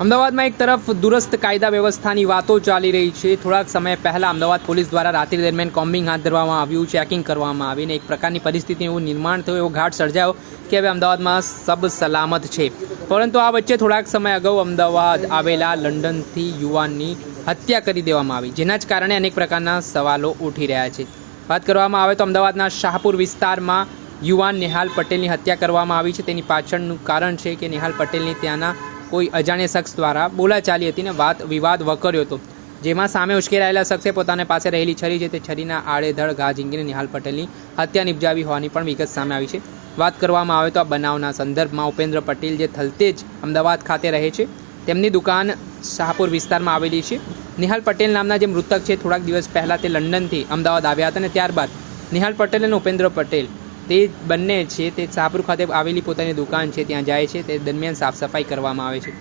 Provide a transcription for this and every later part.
અમદાવાદમાં એક તરફ દુરસ્ત કાયદા વ્યવસ્થાની વાતો ચાલી રહી છે। થોડાક સમય પહેલાં અમદાવાદ પોલીસ દ્વારા રાત્રિ દરમિયાન કોમ્બિંગ હાથ ધરવામાં આવ્યું, ચેકિંગ કરવામાં આવીને એક પ્રકારની પરિસ્થિતિનું એવું નિર્માણ થયું, એવો ઘાટ સર્જાયો કે હવે અમદાવાદમાં સબ સલામત છે। પરંતુ આ વચ્ચે થોડાક સમય અગાઉ અમદાવાદ આવેલા લંડનથી યુવાનની હત્યા કરી દેવામાં આવી, જેના જ કારણે અનેક પ્રકારના સવાલો ઉઠી રહ્યા છે। વાત કરવામાં આવે તો અમદાવાદના શાહપુર વિસ્તારમાં યુવાન નેહાલ પટેલની હત્યા કરવામાં આવી છે। તેની પાછળનું કારણ છે કે નેહાલ પટેલની ત્યાંના કોઈ અજાણ્યા શખ્સ દ્વારા બોલાચાલી હતી ને વાત વિવાદ વકર્યો હતો, જેમાં સામે ઉશ્કેરાયેલા શખ્સે પોતાની પાસે રહેલી છરી છે તે છરીના આડેધડ ઘા ઝીંકીને નેહાલ પટેલની હત્યા નિપજાવી હોવાની પણ વિગત સામે આવી છે। વાત કરવામાં આવે તો આ બનાવના સંદર્ભમાં ઉપેન્દ્ર પટેલ જે થલતેજ અમદાવાદ ખાતે રહે છે, તેમની દુકાન શાહપુર વિસ્તારમાં આવેલી છે। નેહાલ પટેલ નામના જે મૃતક છે, થોડાક દિવસ પહેલાં તે લંડનથી અમદાવાદ આવ્યા હતા અને ત્યારબાદ નેહાલ પટેલ અને ઉપેન્દ્ર પટેલ તે બંને છે તે શાહપુર ખાતે આવેલી પોતાની દુકાન છે ત્યાં જાય છે। તે દરમિયાન સાફ સફાઈ કરવામાં આવે છે,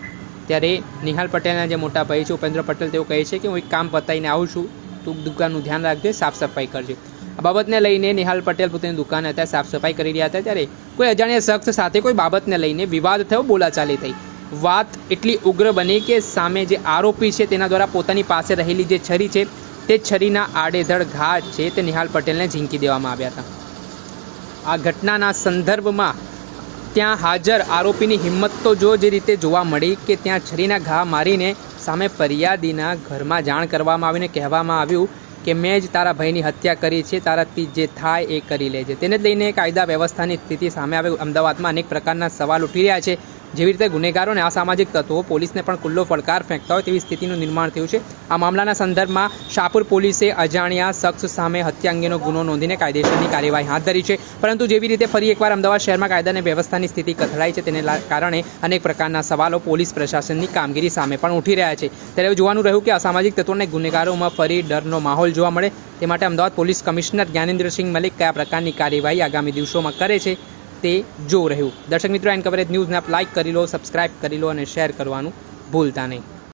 ત્યારે નેહાલ પટેલના જે મોટા ભાઈ છે ઉપેન્દ્ર પટેલ તેઓ કહે છે કે હું એક કામ પતાવીને આવું છું, તું દુકાનનું ધ્યાન રાખજે, સાફ સફાઈ કરજે। આ બાબતને લઈને નેહાલ પટેલ પોતાની દુકાન હતા, સાફ સફાઈ કરી રહ્યા હતા, ત્યારે કોઈ અજાણ્યા શખ્સ સાથે કોઈ બાબતને લઈને વિવાદ થયો, બોલાચાલી થઈ। વાત એટલી ઉગ્ર બની કે સામે જે આરોપી છે તેના દ્વારા પોતાની પાસે રહેલી જે છરી છે તે છરીના આડેધડ ઘા છે તે નેહાલ પટેલને ઝીંકી દેવામાં આવ્યા હતા। આ ઘટનાના સંદર્ભમાં ત્યાં હાજર આરોપીની હિંમત તો જે રીતે જોવા મળી કે ત્યાં છરીના ઘા મારીને સામે ફરિયાદીના ઘરમાં જાણ કરવામાં આવીને કહેવામાં આવ્યું કે મેં જ તારા ભાઈની હત્યા કરી છે, તારાથી જે થાય એ કરી લેજે। તેને જ લઈને કાયદા વ્યવસ્થાની સ્થિતિ સામે આવે અમદાવાદમાં અનેક પ્રકારના સવાલ ઉઠી રહ્યા છે। જેવી રીતે ગુનેગારો અને અસામાજિક તત્વો પોલીસને પણ ખુલ્લો પડકાર ફેંકતા હોય તેવી સ્થિતિનું નિર્માણ થયું છે। આ મામલાના સંદર્ભમાં શાહપુર પોલીસે અજાણ્યા શખ્સ સામે હત્યા અંગેનો ગુનો નોંધીને કાયદેસરની કાર્યવાહી હાથ ધરી છે। પરંતુ જેવી રીતે ફરી એકવાર અમદાવાદ શહેરમાં કાયદા અને વ્યવસ્થાની સ્થિતિ કથળાઈ છે, તેને કારણે અનેક પ્રકારના સવાલો પોલીસ પ્રશાસનની કામગીરી સામે પણ ઉઠી રહ્યા છે। ત્યારે જોવાનું રહ્યું કે અસામાજિક તત્વોને ગુનેગારોમાં ફરી ડરનો માહોલ જોવા મળે તે માટે અમદાવાદ પોલીસ કમિશનર જ્ઞાનેન્દ્રસિંહ મલિક કયા પ્રકારની કાર્યવાહી આગામી દિવસોમાં કરે છે તે જો રહ્યું। દર્શક મિત્રો, એન કવરેજ ન્યૂઝને આપ લાઇક કરી લો, સબસ્ક્રાઇબ કરી લો અને શેર કરવાનું ભૂલતા નહીં।